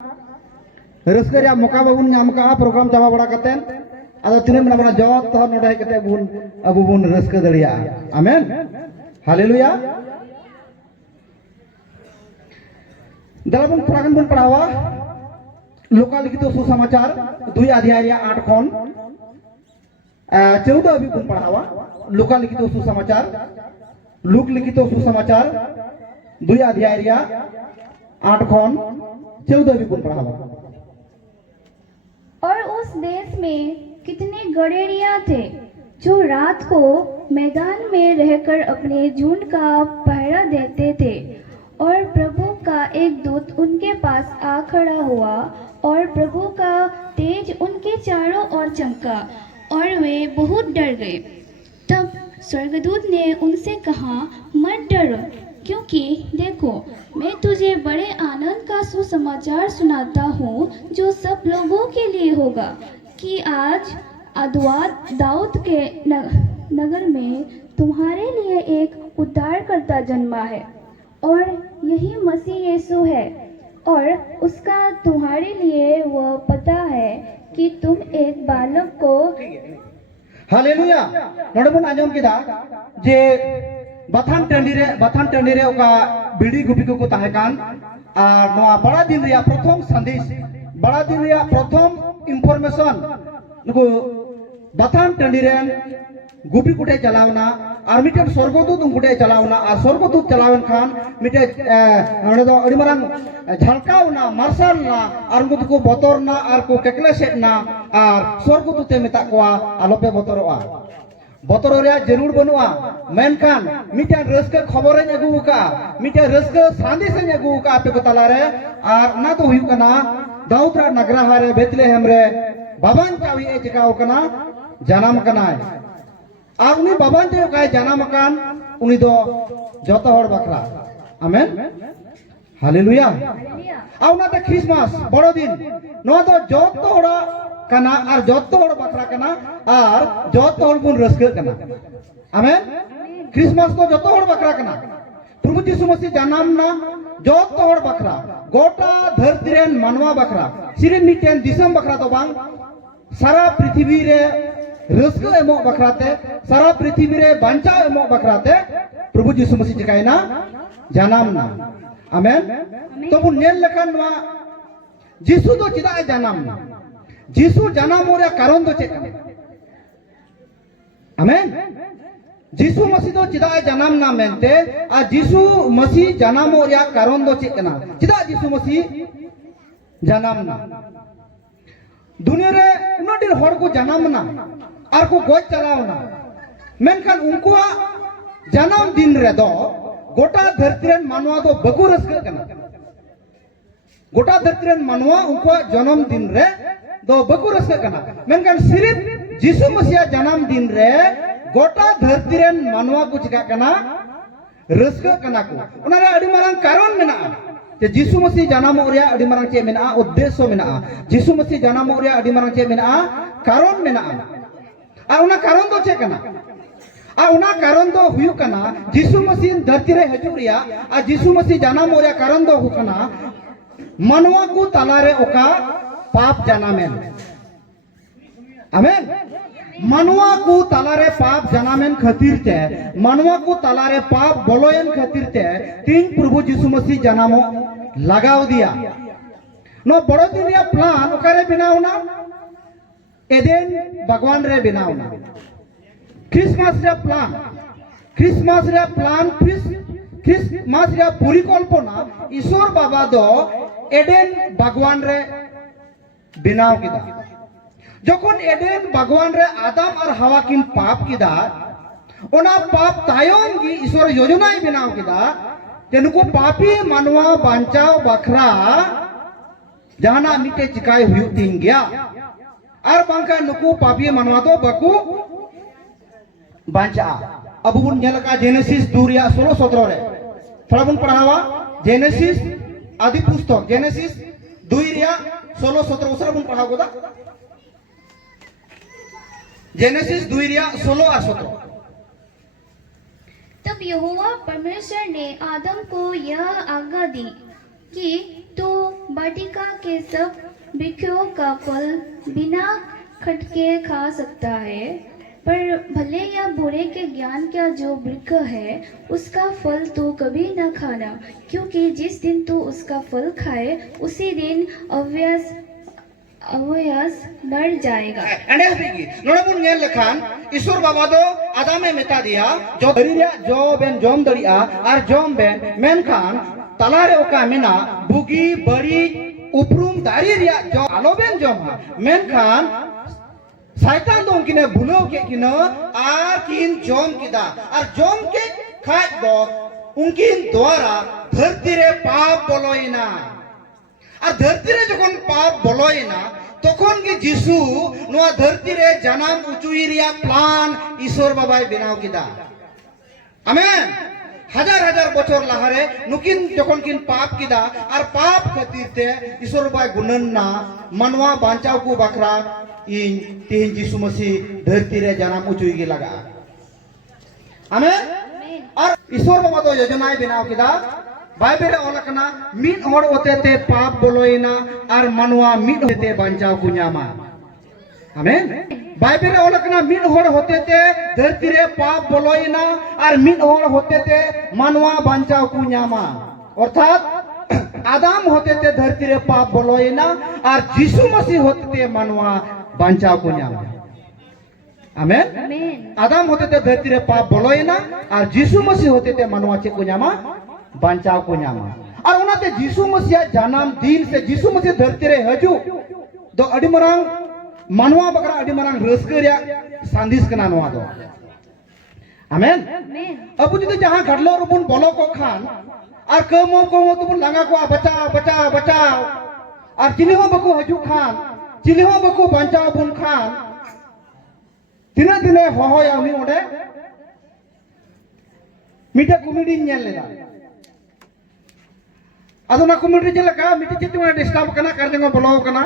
रस्कर या मौका बाबून नाम का प्रोग्राम चाबा बड़ा कतेन अदो तिने मना बना जॉब तो नोडे कते बुन अबु बुन रस्कर दड़िया आमेन हालेलुया दलाबुन पुरागन बुन पढ़ावा लोका लिखित सुसमाचार 2 अध्याय 8 खन 14 अभी बुन पढ़ावा लोका लिखित सुसमाचार लूक लिखित सुसमाचार 2 अध्याय 8 खन 14 अभी बुन पढ़ावा। और उस देश में कितने गड़ेरिया थे जो रात को मैदान में रहकर अपने झुंड का पहरा देते थे और प्रभु का एक दूत उनके पास आ खड़ा हुआ और प्रभु का तेज उनके चारों ओर चमका और वे बहुत डर गए। तब स्वर्गदूत ने उनसे कहा, मत डरो, क्योंकि देखो मैं तुझे बड़े आनंद का सुसमाचार सुनाता हूँ जो सब लोगों के लिए होगा कि आज दाऊद के नगर में तुम्हारे लिए एक उद्धारकर्ता जन्मा है और यही मसीह यीशु है। और उसका तुम्हारे लिए वह पता है कि तुम एक बालक को हालेलुया नोडे बन आंजम किदा जे बाथान टंडी रे ओका बिडी गुपी को ताहे कान आर नोआ बड़ा दिन रिया प्रथम संदेश बड़ा दिन रिया प्रथम इंफॉर्मेशन नुको बाथान टंडी रे गुपी कुटे चलावना और मिटे स्वर्गदूत उनकुटे चलावना और स्वर्गदूत चलावन खान मिटे नोडे दो अडी मारांग झलकावना मार्शलना और उनको को बतरना और को केकले सेटना और स्वर्गदूते मेता कोआ आलोपे बतरवा बतरो रे जरूर बनुआ मेनखान मिटे रस्क खबर अगू का मिटे रस्क संदेश अगू का आपे को तला रे और ना तो हुई कना दाऊदरा नगरा हारे बेतलेहेम रे बाबान चावी ए चिकाओ कना जन्म कना और उनी बाबान चावी का जन्म कान उनी दो जतो हर बखरा आमेन हालेलुया और ना तो क्रिसमस बड़ो दिन नो तो जतो हर कना और जतो हर बखरा कना और जतो हर बुन रस्क कना आमेन क्रिसमस तो जतो हर बखरा कना प्रभु यीशु मसीह जन्म ना जतो हर बखरा गोटा धरती रेन मानवा बखरा सिर्फ मिटेन दिसम बखरा तो बांग सारा पृथ्वी रे रस्क एमो बखराते सारा पृथ्वी रे बांचा एमो बखराते प्रभु यीशु मसीह चिकायना जन्म ना आमेन तो बुन नेल लखन वा यीशु तो चिदा जन्म ना यीशु जन्म मोरे कारण दो चेक आमेन यीशु मसीह तो चिदा जन्म ना मेनते आ यीशु मसीह जन्म मोरे कारण दो चेक ना चिदा यीशु मसीह जन्म ना दुनिया रे उन्नतिर हर को जन्म ना और को गोज चलाव ना मेनखान उनको जन्म दिन रे दो गोटा धरती रेन मानवा दो बगु रस्क कना गोटा धरती रेन मानवा उनको जन्म दिन रे दो बगु रस्क कना मेनखान सिर्फ यीशु मसीह जन्म दिन रे गोटा धरती रेन मानवा को चिका कना रस्क कना को उना रे अडी मारंग कारण मेना जे यीशु मसीह जन्म ओरिया अडी मारंग चे मेना उद्देश्य मेना यीशु मसीह जन्म ओरिया अडी मारंग चे मेना कारण मेना आ उना कारण दो चे कना आ उना कारण दो हुयु कना यीशु मसीह धरती रे हजू रिया आ यीशु मसीह जन्म ओरिया कारण दो हु कना मनवा को तलारे ओका पाप जनामेन आमेन मनवा को तलारे पाप जनामेन खातिर ते मनवा को तलारे पाप बोलोयन खातिर ते तीन प्रभु यीशु मसीह जन्मो लगाव दिया नो बड़ो दिन रिया प्लान ओकारे बनावना एदेन भगवान रे बनावना क्रिसमस रे प्लान क्रिसमस रे परिकल्पना ईश्वर बाबा दो एडेन भगवान रे बनाव किदा जखन एडेन भगवान रे आदम और हवा किन पाप किदा ओना पाप तायम की ईश्वर योजना बनाव किदा तेनुको पापी मानवा बांचाव बखरा जहाना मिटे चिकाय हुयु तीन गया और बांका नुको पापी मानवा तो बकु बांचा अब बुन नेलका जेनेसिस 2:16-17 रे थोड़ा बुन पढ़ावा जेनेसिस आदि पुस्तक जेनेसिस 2:16-17 उसरा बुन पढ़ाव गोदा जेनेसिस 2:16-17 तब यहोवा परमेश्वर ने आदम को यह आज्ञा दी कि तो वाटिका के सब वृक्षों का फल बिना खटके खा सकता है, पर भले या बुरे के ज्ञान का जो वृक्ष है उसका फल तो कभी न खाना, क्योंकि जिस दिन तू उसका फल खाए उसी दिन अवयस मर जाएगा। एंड हबीगी नोड़े बुन नेल लखान ईश्वर बाबा दो आदामे मेता दिया जो दरिया जो बेन जोम दरिया और जोम बेन मेनखान तलारे ओका मेना बुगी बड़ी उपरुम दारी रिया जो आलो बेन जोम हा मेनखान शैतान दो उनकिने बुलो के किनो आर किन जोम किदा और जोम के खाए दो उनकिन द्वारा धरती रे पाप बोलोइना और धरती रे जखन पाप बोलोइना तखन के जीसु नोआ धरती रे जन्म उचुई रिया प्लान ईश्वर बाबाई बनाव किदा आमेन हजार हजार बछर लाहारे नुकिन जखन किन पाप किदा और पाप खातिर ते ईश्वर बाबाई गुणन मनवा बांचाव को बखरा इन तीन जीसु मसीह धरती रे जन्म उचुई गे लगा आमेन और ईश्वर बाबा तो योजनाएं बनाव किदा बाइबल ओलकना मिद होड़ ओतेते पाप बोलोइना और मनवा मिद होते बांचाव को न्यामा आमेन बाइबल ओलकना मिद होड़ होतेते धरती रे पाप बोलोइना और मिद होड़ होतेते मनवा बांचाव को न्यामा अर्थात आदम होतेते धरती रे पाप बोलोइना और यीशु मसीह होतेते मनवा बांचाव को न्यामा आमेन आदम होतेते धरती रे पाप बोलोइना और यीशु मसीह होतेते मनवा चे को न्यामा बांचाव को न्यामा और उनाते यीशु मसीह जन्म दिन से यीशु मसीह धरती रे हजू दो अडी मरांग मनवा बकरा अडी मरांग रस्के रे सांदिस कना नोआ दो आमेन अब जुदी जहां घडलो रुबुन बोलो को खान और कमो तुबुन लांगा को बचाओ बचाओ बचाओ और चिली हो बको हजू खान चिली हो बको बांचाव बुन खान तिना दिने हो या उनी ओडे मिटा कॉमेडी नेल लेदा अदुना कम्युनिटी चलका मिटी चितुना डिस्टर्ब कना करजंग बोलो कना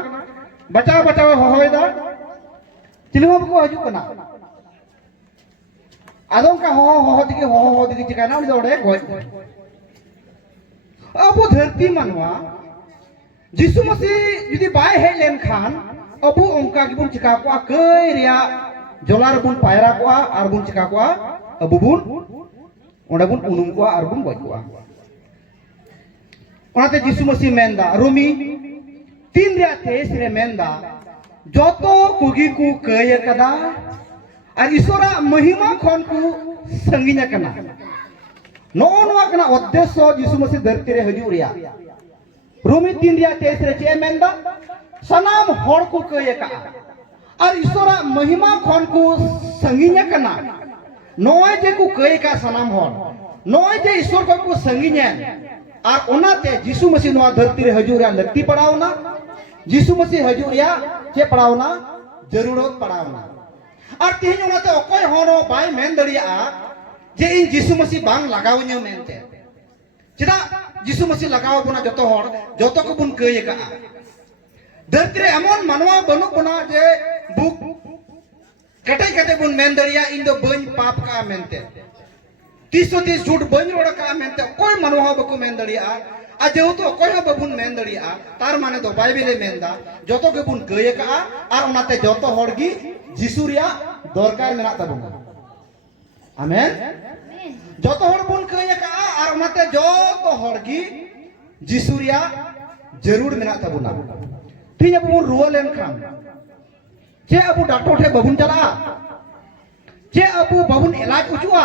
बचाव बचाव होयदा चिलवा को हजू कना अदम का हो दिगी चिकाना उनी ओडे गोय अबु धरती मनवा यीशु मसीह जुदी बाय हे लेन खान अबु ओंका गिबुन चिका को कई रिया जोलार बुन पायरा को आर बुन चिका को अबु बुन ओडे बुन उनुम को आर बुन गोय को ओनाते यीशु मसीह मेंदा रोमी 3:23 रे मेंदा जोतो कुगी को कय कदा और ईश्वरा महिमा खन को संगिना कना नोनवा कना उद्देश्य यीशु मसीह धरती रे हजू रिया रोमी 3:23 रे चे मेंदा सनाम होड़ को कय का और ईश्वरा महिमा खन को संगिना कना नोय जे को कय का सनाम होड़ नोय जे ईश्वर को संगिना और ओनाते यीशु मसीह नोआ धरती रे हजू रे लगती पड़ावना यीशु मसीह हजू रे चे पड़ावना जरूरत पड़ावना और तिहिन ओनाते ओकोय होनो बाय मेन दरिया जे इन यीशु मसीह बांग लगावन्यो मेनते चिदा यीशु मसीह लगाव बुना जतो होड़ जतो को बुन कय का धरती रे एमन मानवा बनु बुना जे बुक कटे कटे बुन मेन दरिया इन दो बन पाप का मेनते 330 झूठ बन रोड का मेनते कोई मनवा बको मेन दरिया आ जेहेतु कोई बबुन मेन दरिया तार माने दो बाइबल मेनदा जतो के बुन कय का और ओनाते जतो होड़गी यीशु रिया दरकार मेना तबुना आमेन जतो होड़ बुन कय का और ओनाते जतो होड़गी यीशु रिया जरूर मेना तबुना ठीक है बुन रुआ लेन खान जे अबु डॉक्टर ठे बबुन चला जे अबु बबुन इलाज उचुआ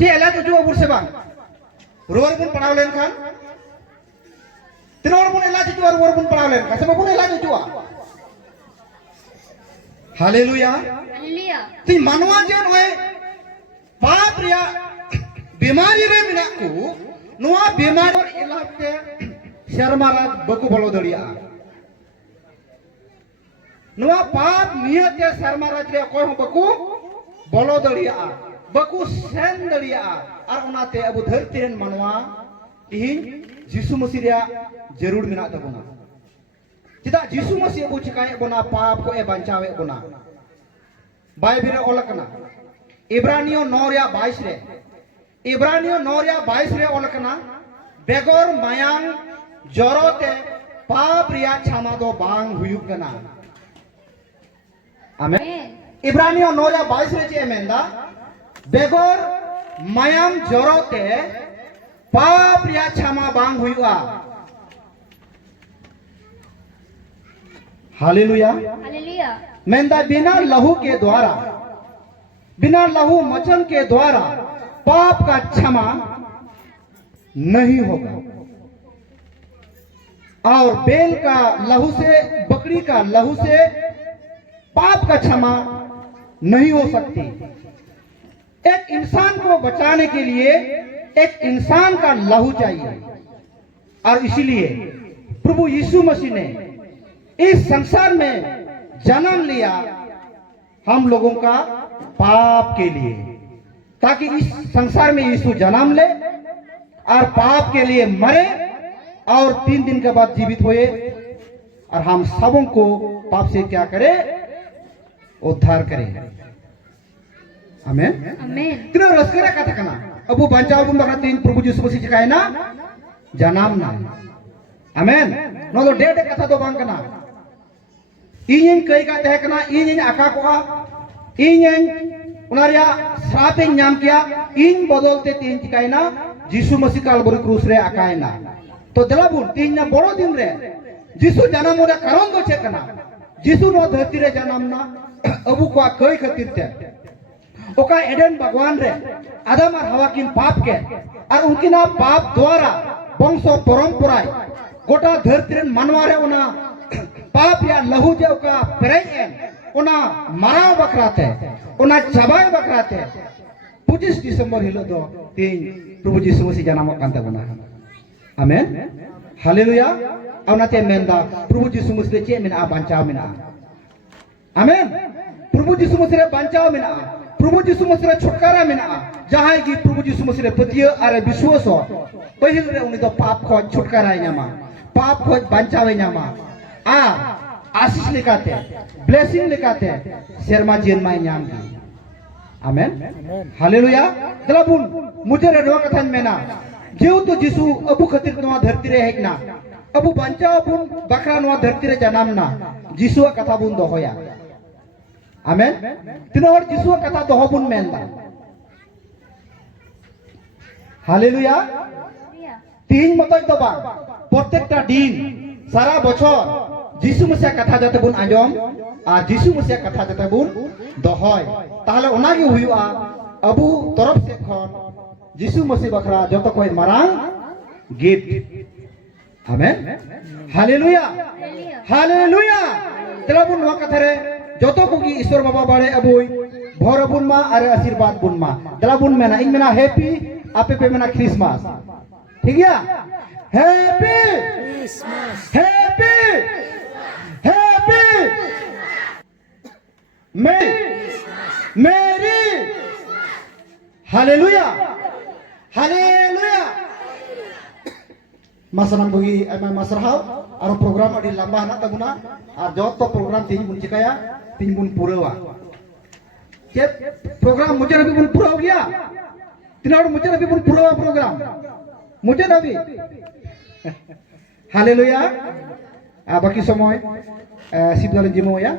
जे इलाज उचुआ बुर से बांग रुआ बुन पढ़ाव लेन खान तिनोर बुन इलाज उचुआ रुआ बुन पढ़ाव लेन खान से बबुन इलाज उचुआ हालेलुया हालेलुया ती मानवा जे नोय पाप रिया बीमारी रे मिना को नोआ बीमारी और इलाज के शर्माराज बकु बोलो दड़िया नोआ पाप नियत के शर्माराज रे कोई बकु बोलो दड़िया बकु सेन दड़िया और उनाते अब धरती रेन मानवा इहिन यीशु मसीह रिया जरूर मिना तबुना चिदा यीशु मसीह अबु चिकाय बना पाप को ए बचावे बना बाइबल रे ओलकना इब्रानियो 9:22 रे इब्रानियो 9:22 रे ओलकना बेगर मायांग जरोते पाप रिया क्षमा दो बांग हुयुक कना आमेन इब्रानियों 9:22 रे चे मेंदा बेगर मायांग जरोते पाप रिया क्षमा बांग हुयुआ हालेलुया हालेलुया मेंदा बिना लहू के द्वारा बिना लहू मचन के द्वारा पाप का क्षमा नहीं होगा और बैल का लहू से बकरी का लहू से पाप का क्षमा नहीं हो सकती। एक इंसान को बचाने के लिए एक इंसान का लहू चाहिए और इसीलिए प्रभु यीशु मसीह ने इस संसार में जन्म लिया हम लोगों का पाप के लिए, ताकि इस संसार में यीशु जन्म ले और पाप के लिए मरे और 3 दिन के बाद जीवित हुए और हम सबों को पाप से क्या करे उद्धार करें। आमेन आमेन तिना रस्करा कथा कना अबु बचाव बुन बखरा 3 प्रभु यीशु मसीह चिकाय ना जन्म ना आमेन नो दो डेट कथा दो बांग कना इन कई का तह कना इन आका को इन उनारिया श्राप नाम किया इन बदलते 3 चिकाय ना यीशु मसीह कालबरी क्रूस रे आकाय ना तो दलाबुन 3 ना बड़ो दिन रे यीशु जन्म रे कारण दो चे कना यीशु नो धरती रे जन्म ना अबु को कई खातिर ते ओका एडन भगवान रे आदम और हवा किन पाप के और उनकी ना पाप द्वारा वंश परंपरा गोटा धरती रे मानवा रे उना पाप या लहू जे ओका पेरे उना मारा बकराते उना चबाय बकराते 25 दिसंबर हिलो दो 3 प्रभु यीशु मसीह जन्म कान तबना आमेन हालेलुया औनाते मेंदा प्रभु यीशु मसीह चे मेना बांचाव मेना आमेन प्रभु यीशु मसीह रे बांचाव मेना प्रभु यीशु मसीह रे छुटकारा मेना जहां की प्रभु यीशु मसीह रे पतिय आरे विश्वास हो पहिल रे उनी दो पाप खो छुटकारा न्यामा पाप खो बांचाव न्यामा आ आशीष लेकाते ब्लेसिंग लेकाते शर्मा जीवन में न्याम की आमेन हालेलुया दलाबुन मुझे रे नो कथन मेना जेउ तो यीशु अबु खतिर नवा धरती रे हेकना अबु बांचाव बुन बकरा नवा धरती रे जन्म ना यीशु कथा बुन दोहोया आमेन तीनों और यीशु कथा दोहो बुन मेंदा हालेलुया 3 मतय तो बा प्रत्येकटा दिन सारा बछर यीशु मसीह कथा जाते बुन आजम और यीशु मसीह कथा जाते बुन दोहय ताहले ओनागे हुयुआ अबु तरफ से खन यीशु मसीह बखरा जतो कोई मारांग गिफ्ट आमेन हालेलुया हालेलुया तेलाबुन नो कथा रे जतो को की ईश्वर बाबा बाड़े अबुई भोर बुन मा अरे आशीर्वाद बुन मा तेलाबुन मेना इन मेना हैप्पी आपे पे मेना क्रिसमस ठीक है हैप्पी क्रिसमस हैप्पी हैप्पी मेरी हालेलुया हालेलुया मासनाम बगी एमा मासरहाव और प्रोग्राम अडी लंबा हना तबुना और जत तो प्रोग्राम तीन बुन चिकाया तीन बुन पुरेवा के प्रोग्राम मुझे अभी बुन पूरा हो गया तीन और मुझे अभी बुन पूरा प्रोग्राम मुझे अभी हालेलुया बाकी समय सिद्धालन जिमो या